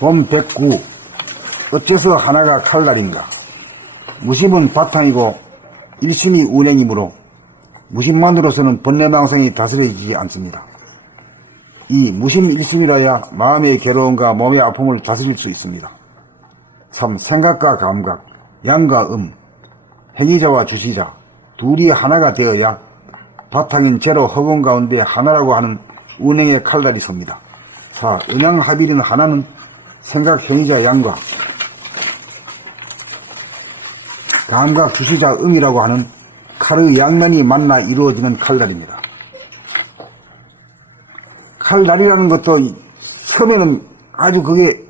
봄 백구 어째서 하나가 칼날인가 무심은 바탕이고 일심이 운행이므로 무심만으로서는 번뇌망상이 다스려지지 않습니다. 이 무심 일심이라야 마음의 괴로움과 몸의 아픔을 다스릴 수 있습니다. 참 생각과 감각, 양과 음, 행위자와 주시자 둘이 하나가 되어야 바탕인 제로 허공 가운데 하나라고 하는 운행의 칼날이 섭니다. 자, 은양합일인 하나는 생각 행위자 양과 감각 주시자 음이라고 하는 칼의 양면이 만나 이루어지는 칼날입니다. 칼날이라는 것도 이- 처음에는 아주 그게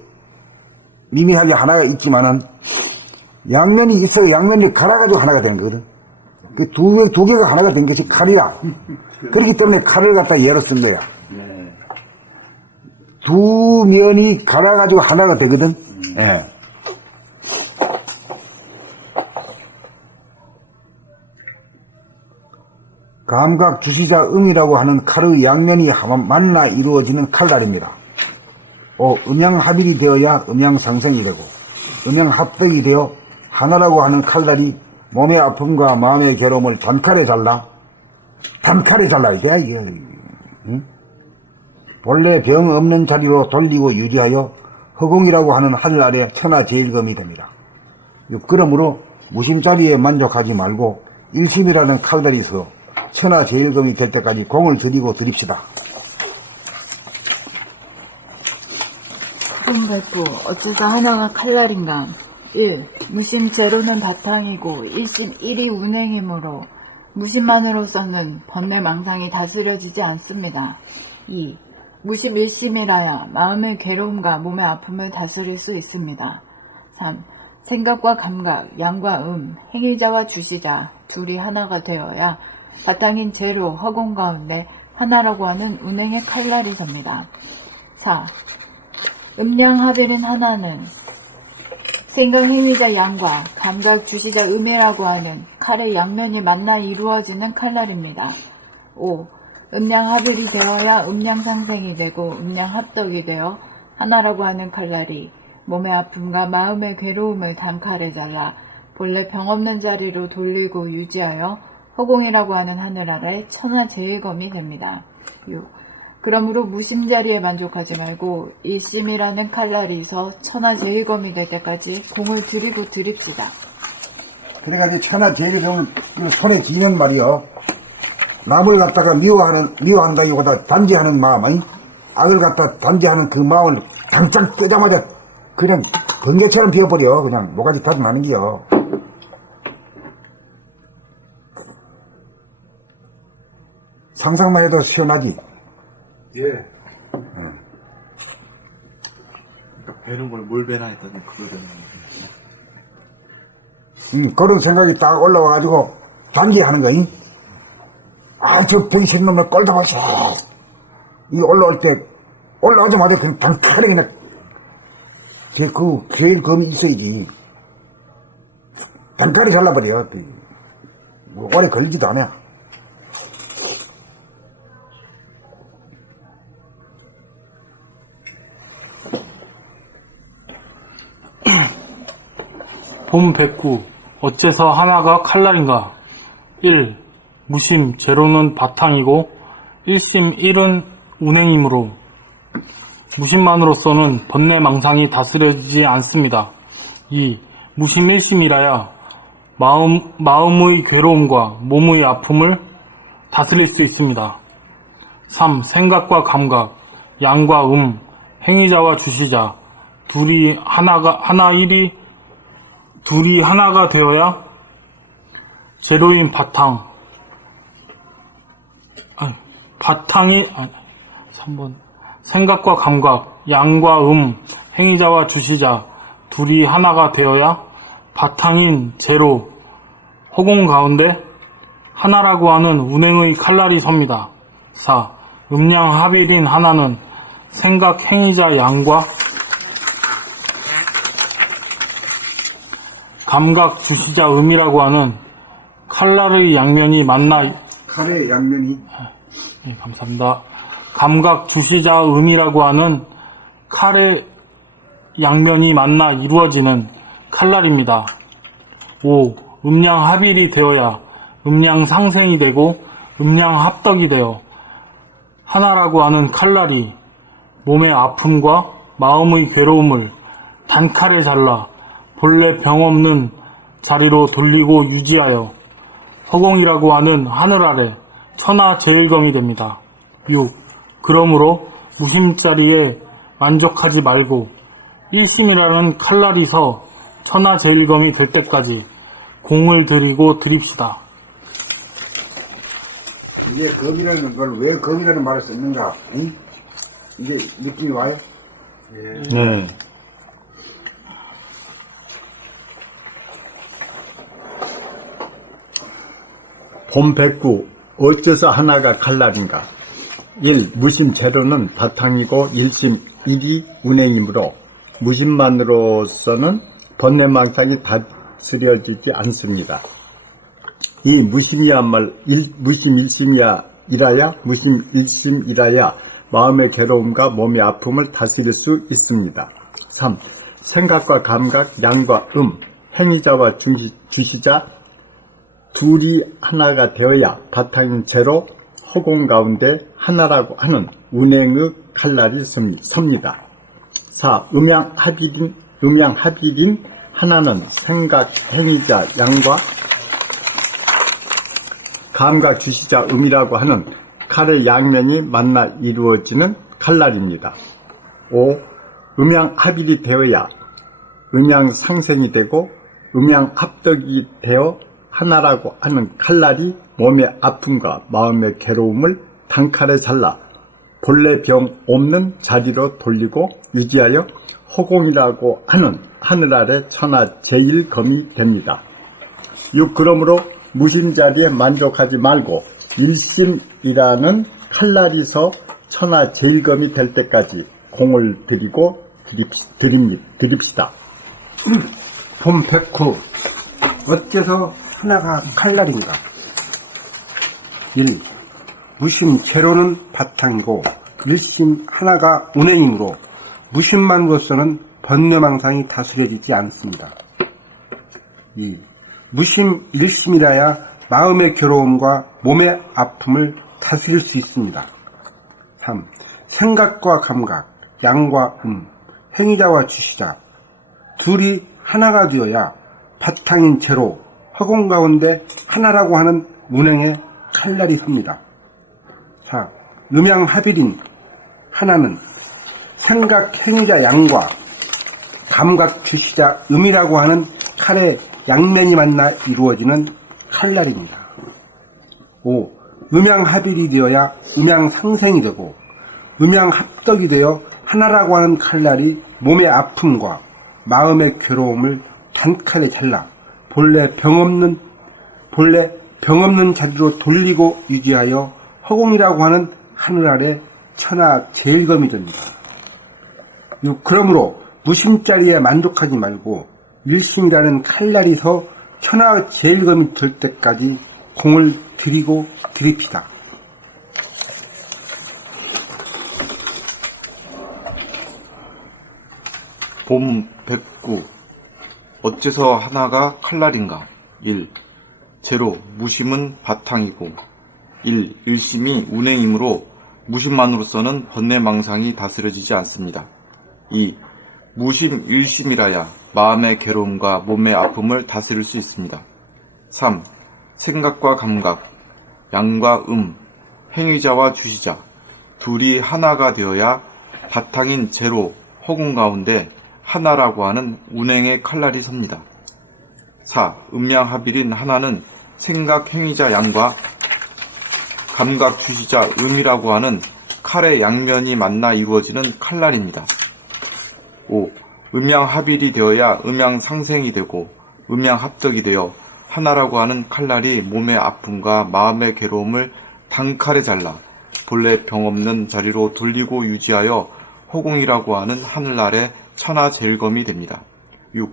미미하게 하나가 있지만은 양면이 있어 양면이 갈아가지고 하나가 된 거거든. 그 두 개, 두 개가 하나가 된 것이 칼이야. 그렇기 때문에 칼을 갖다 예로 쓴 거야. 두 면이 갈아가지고 하나가 되거든. 예. 감각 주시자 음이라고 하는 칼의 양면이 함- 만나 이루어지는 칼날입니다. 오, 음양 합일이 되어야 음양 상생이 되고 음양합백이 되어 하나라고 하는 칼날이 몸의 아픔과 마음의 괴로움을 단칼에 잘라 단칼에 잘라야 돼 이게 응? 본래 병 없는 자리로 돌리고 유지하여 허공이라고 하는 하늘 아래 천하제일검이 됩니다. 그러므로 무심 자리에 만족하지 말고 일심이라는 있어 천하제일검이 될 때까지 공을 들이고 드립시다. 품1구 어째서 하나가 칼날인가 1. 무심 제로는 바탕이고 일심 1이 운행이므로 무심만으로서는 번뇌 망상이 다스려지지 않습니다. 2. 무심 일심이라야 마음의 괴로움과 몸의 아픔을 다스릴 수 있습니다. 3. 생각과 감각, 양과 음, 행위자와 주시자 둘이 하나가 되어야 바탕인 제로 허공 가운데 하나라고 하는 운행의 칼날이 섭니다. 4. 음양하벨은 하나는 생각 행위자 양과 감각 주시자 음이라고 하는 칼의 양면이 만나 이루어지는 칼날입니다. 5. 음양합일이 되어야 음양상생이 되고 음양합덕이 되어 하나라고 하는 칼날이 몸의 아픔과 마음의 괴로움을 단칼에 잘라 본래 병 없는 자리로 돌리고 유지하여 허공이라고 하는 하늘 아래 천하제일검이 됩니다. 6. 그러므로 무심자리에 만족하지 말고 일심이라는 칼날이 있어 천하제일검이 될 때까지 공을 들이고 드립시다. 그래가지고 천하제일검을 그 손에 쥐면 말이요. 남을 갖다가 미워하는, 미워한다기보다 단지하는 마음, 아니? 악을 갖다 단지하는 그 마음을 당장 끄자마자 그냥 번개처럼 비워버려. 그냥 뭐가지 다지 마는 기요. 상상만 해도 시원하지. 예. 그러니까 배는 걸 뭘 배나 했더니 그거잖아요. 음, 그런 생각이 딱 올라와가지고 단지하는 거이. 아, 놈을 꼴다 보셔. 이 올라올 때, 올라오자마자 그냥 단칼에 그냥, 제 그, 제일 검이 있어야지. 단칼에 잘라버려. 그, 뭐 오래 걸리지도 않아. 봄 백구 어째서 하나가 칼날인가 1. 무심 제로는 바탕이고 일심 1은 운행이므로 무심만으로서는 번뇌망상이 다스려지지 않습니다. 2. 무심 일심이라야 마음, 마음의 괴로움과 몸의 아픔을 다스릴 수 있습니다. 3. 생각과 감각, 양과 음, 행위자와 주시자, 둘이 하나가, 하나 일이 둘이 하나가 되어야 제로인 바탕 아니, 바탕이 아 3번 생각과 감각 양과 음 행위자와 주시자 둘이 하나가 되어야 바탕인 제로 허공 가운데 하나라고 하는 운행의 칼날이 섭니다. 4. 음양 합일인 하나는 생각 행위자 양과 감각 주시자 음이라고 하는 칼날의 양면이 만나 칼의 양면이 예, 감사합니다. 감각 주시자 음이라고 하는 칼의 양면이 만나 이루어지는 칼날입니다. 5. 음양 합일이 되어야 음양 상생이 되고 음양 합덕이 되어 하나라고 하는 칼날이 몸의 아픔과 마음의 괴로움을 단칼에 잘라 본래 병 없는 자리로 돌리고 유지하여 허공이라고 하는 하늘 아래 천하 제일검이 됩니다. 6. 그러므로 무심자리에 만족하지 말고 일심이라는 칼날이 서 천하 제일검이 될 때까지 공을 들이고 드립시다. 이게 검이라는 걸 왜 검이라는 말을 썼는가? 응? 이게 느낌이 와요? 네. 봄 백구 어째서 하나가 칼날인가? 1. 무심 재료는 바탕이고 일심 일이 운행이므로 무심만으로서는 번뇌망상이 다스려지지 않습니다. 이 무심이야말 일, 무심 일심이야 이라야 무심 일심이라야 마음의 괴로움과 몸의 아픔을 다스릴 수 있습니다. 3. 생각과 감각, 양과 음, 행위자와 주시, 주시자 둘이 하나가 되어야 바탕인 채로 허공 가운데 하나라고 하는 운행의 칼날이 섭니- 섭니다. 4. 음양 합일인, 음양 합일인 하나는 생각, 행위자, 양과 감각 주시자 음이라고 하는 칼의 양면이 만나 이루어지는 칼날입니다. 5. 음양 합일이 되어야 음양 상생이 되고 음양 합덕이 되어 하나라고 하는 칼날이 몸의 아픔과 마음의 괴로움을 단칼에 잘라 본래 병 없는 자리로 돌리고 유지하여 허공이라고 하는 하늘 아래 천하 제일검이 됩니다. 6. 그러므로 무심자리에 만족하지 말고 일심이라는 칼날이 서 천하 제일검이 될 때까지 공을 들이고 드립, 드립니- 드립시다. 봄 백후 어째서 하나가 칼날인가 1. 무심 제로는 바탕이고 일심 하나가 운행이므로 무심만으로서는 번뇌망상이 다스려지지 않습니다 2. 무심 일심이라야 마음의 괴로움과 몸의 아픔을 다스릴 수 있습니다 3. 생각과 감각, 양과 음, 행위자와 주시자 둘이 하나가 되어야 바탕인 채로 허공 가운데 하나라고 하는 운행의 칼날이 섭니다. 4. 음양합일인 하나는 생각 행위자 양과 감각 주시자 음이라고 하는 칼의 양면이 만나 이루어지는 칼날입니다. 5. 음양합일이 되어야 음양상생이 되고 음양합덕이 되어 하나라고 하는 칼날이 몸의 아픔과 마음의 괴로움을 단칼에 잘라 본래 병 없는 본래 병 없는 자리로 돌리고 유지하여 허공이라고 하는 하늘 아래 천하 제일검이 됩니다. 육, 그러므로 무심자리에 만족하지 말고 일심이라는 칼날이 서 천하 제일검이 될 때까지 공을 들이고 드립시다. 봄 백구 어째서 하나가 칼날인가 1. 제로 무심은 바탕이고 1. 일심이 운행이므로 무심만으로서는 번뇌망상이 다스려지지 않습니다. 2. 무심 일심이라야 마음의 괴로움과 몸의 아픔을 다스릴 수 있습니다. 3. 생각과 감각, 양과 음, 행위자와 주시자 둘이 하나가 되어야 바탕인 제로 허공 가운데 하나라고 하는 운행의 칼날이 섭니다. 4. 음양 합일인 하나는 생각 행위자 양과 감각 주시자 음이라고 하는 칼의 양면이 만나 이루어지는 칼날입니다. 5. 음양 합일이 되어야 음양 상생이 되고 음양합덕이 되어 하나라고 하는 칼날이 몸의 아픔과 마음의 괴로움을 단칼에 잘라 본래 병 없는 자리로 돌리고 유지하여 허공이라고 하는 하늘 아래 천하 제일검이 됩니다. 6.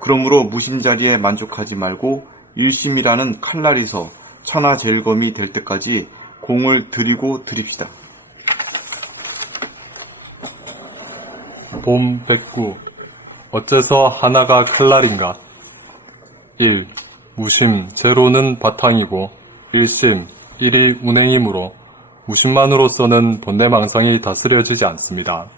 그러므로 무심자리에 만족하지 말고 일심이라는 칼날이서 천하 제일검이 될 때까지 공을 들이고 드립시다. 봄 백구 어째서 하나가 칼날인가? 1. 무심, 제로는 바탕이고, 일심, 일이 운행이므로, 무심만으로서는 본내망상이 다스려지지 않습니다.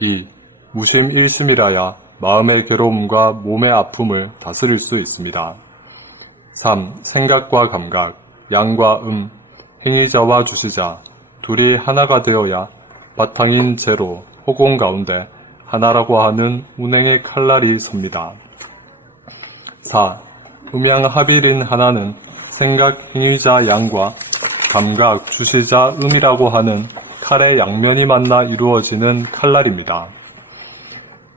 2. 무심 일심이라야 마음의 괴로움과 몸의 아픔을 다스릴 수 있습니다. 3. 생각과 감각, 양과 음, 행위자와 주시자, 둘이 하나가 되어야 바탕인 제로, 호공 가운데 하나라고 하는 운행의 칼날이 섭니다. 4. 음양합일인 하나는 생각 행위자 양과 감각 주시자 음이라고 하는 칼의 양면이 만나 이루어지는 칼날입니다.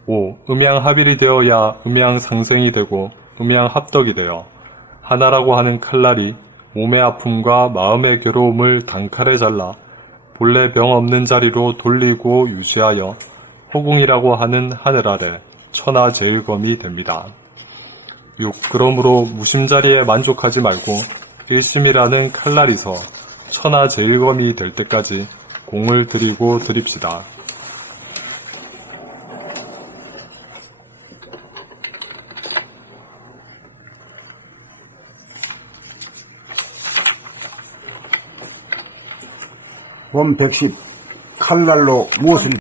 5. 음양 합일이 되어야 음양 상생이 되고 음양 합덕이 되어 하나라고 하는 칼날이 몸의 아픔과 마음의 괴로움을 단칼에 잘라 본래 병 없는 자리로 돌리고 유지하여 호궁이라고 하는 하늘 아래 천하제일검이 됩니다. 6. 그러므로 무심자리에 만족하지 말고 일심이라는 칼날이서 천하제일검이 될 때까지 공을 들이고 드립시다. 본110 칼날로 무엇을